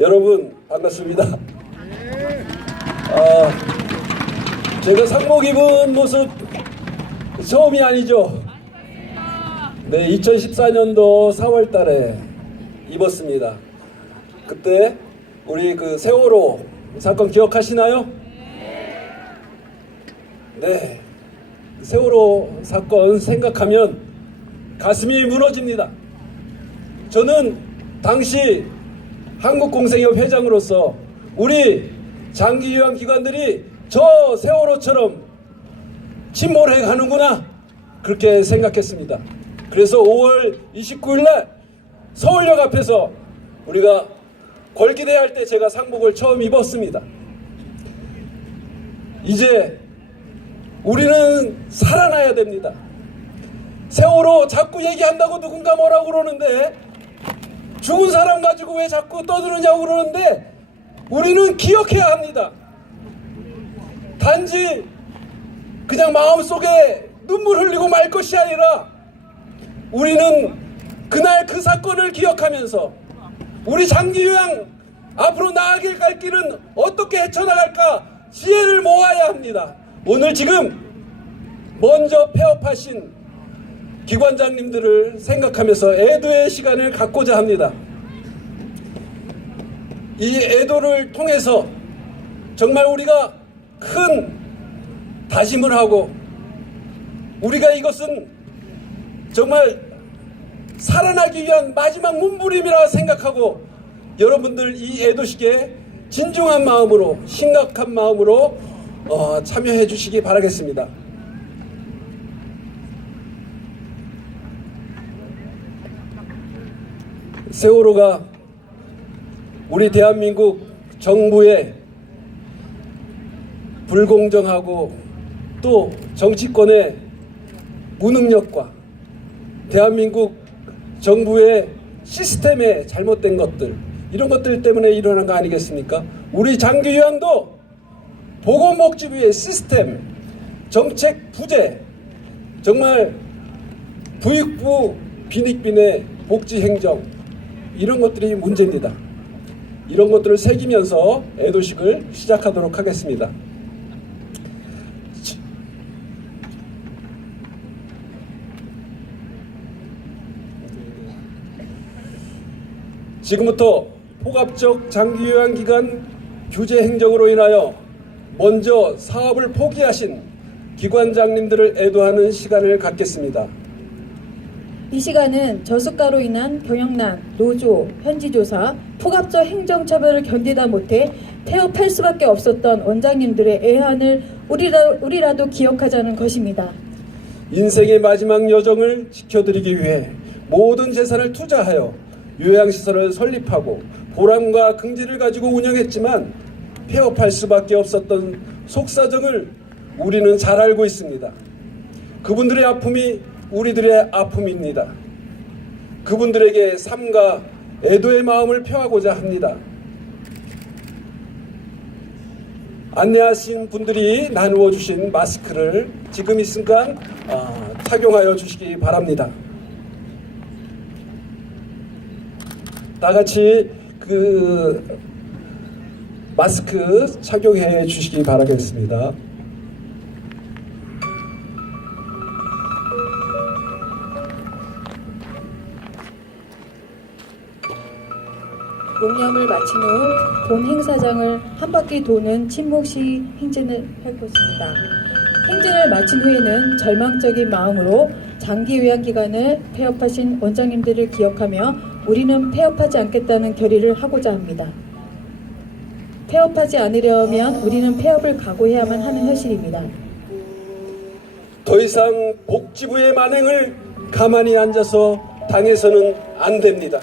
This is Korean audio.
여러분 반갑습니다. 아, 제가 상복 입은 모습 처음이 아니죠. 네, 2014년도 4월달에 입었습니다. 그때 우리 그 세월호 사건 기억하시나요? 네, 세월호 사건 생각하면 가슴이 무너집니다. 저는 당시 한국공생협 회장으로서 우리 장기 유한 기관들이 저 세월호처럼 침몰해 가는구나 그렇게 생각했습니다. 그래서 5월 29일 날 서울역 앞에서 우리가 걸기대 할 때 제가 상복을 처음 입었습니다. 이제 우리는 살아나야 됩니다. 세월호 자꾸 얘기한다고 누군가 뭐라고 그러는데 죽은 사람 가지고 왜 자꾸 떠드느냐고 그러는데 우리는 기억해야 합니다. 단지 그냥 마음속에 눈물 흘리고 말 것이 아니라 우리는 그날 그 사건을 기억하면서 우리 장기유양 앞으로 나아갈 갈 길은 어떻게 헤쳐나갈까 지혜를 모아야 합니다. 오늘 지금 먼저 폐업하신 기관장님들을 생각하면서 애도의 시간을 갖고자 합니다. 이 애도를 통해서 정말 우리가 큰 다짐을 하고 우리가 이것은 정말 살아나기 위한 마지막 몸부림이라 생각하고 여러분들 이 애도식에 진중한 마음으로 심각한 마음으로 어, 참여해 주시기 바라겠습니다. 세월호가 우리 대한민국 정부의 불공정하고 또 정치권의 무능력과 대한민국 정부의 시스템에 잘못된 것들 이런 것들 때문에 일어난 거 아니겠습니까? 우리 장기 요양도 보건복지부의 시스템 정책 부재 정말 부익부 빈익빈의 복지 행정 이런 것들이 문제입니다. 이런 것들을 새기면서 애도식을 시작하도록 하겠습니다. 지금부터 포갑적 장기 요양 기간 규제 행정으로 인하여 먼저 사업을 포기하신 기관장님들을 애도하는 시간을 갖겠습니다. 이 시간은 저수가로 인한 경영난, 노조, 현지조사, 포갑적 행정처벌을 견디다 못해 태업할 수밖에 없었던 원장님들의 애환을 우리라, 우리라도 기억하자는 것입니다. 인생의 마지막 여정을 지켜드리기 위해 모든 재산을 투자하여 요양시설을 설립하고 보람과 긍지를 가지고 운영했지만 폐업할 수밖에 없었던 속사정을 우리는 잘 알고 있습니다. 그분들의 아픔이 우리들의 아픔입니다. 그분들에게 삶과 애도의 마음을 표하고자 합니다. 안내하신 분들이 나누어 주신 마스크를 지금 이 순간 어, 착용하여 주시기 바랍니다. 다 같이 그 마스크 착용해 주시기 바라겠습니다. 농염을 마친 후 본 행사장을 한 바퀴 도는 침묵시 행진을 할 것입니다. 행진을 마친 후에는 절망적인 마음으로 장기 요양 기간을 폐업하신 원장님들을 기억하며 우리는 폐업하지 않겠다는 결의를 하고자 합니다. 폐업하지 않으려면 우리는 폐업을 각오해야만 하는 현실입니다. 더 이상 복지부의 만행을 가만히 앉아서 당해서는 안 됩니다.